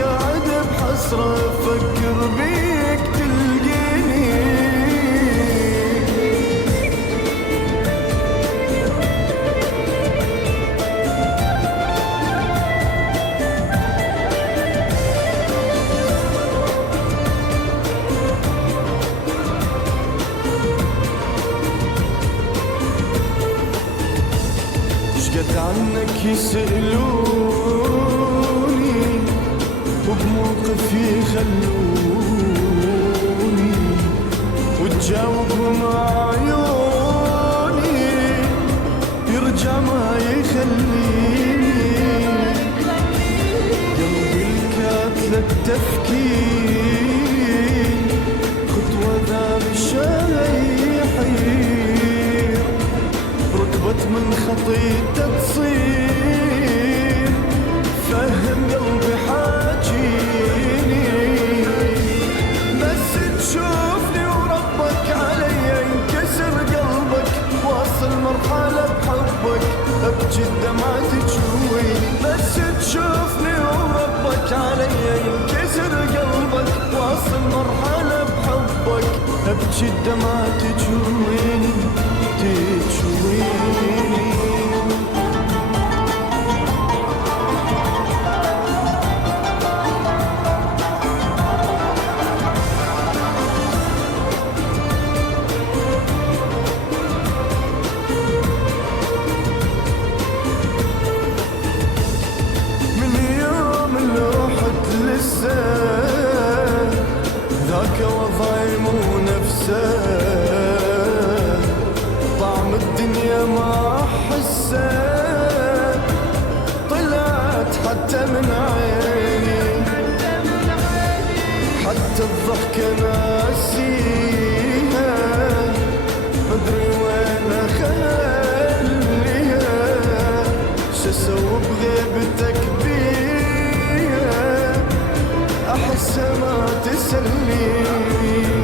قاعد بحسرة افكر بيك تلقيني. شقد عنك يسألوني وبموقف يخلوني وتجاوبهم عيوني يرجع ما يخليني. قلبي الكاتلة التفكير خطوة ذا بشايحير ركبت من خطيته تصير فهم قلبي حاجيني. بس تشوفني وربك علي ينكسر قلبك واصل مرحلة بحبك ابجي الدمعة تجويني. بس تشوفني وربك علي ينكسر قلبك واصل مرحلة بحبك ابجي الدمعة تجويني تجويني. من يوم اللي رحت لسه ذاك وضعي مو نفسه طعم الدنيا ما احسه طلعت حتى من عيني حتى الضحكة ناسيها مدري وين اخليها شسوي بغيبتك بيها احسها ما تسليني.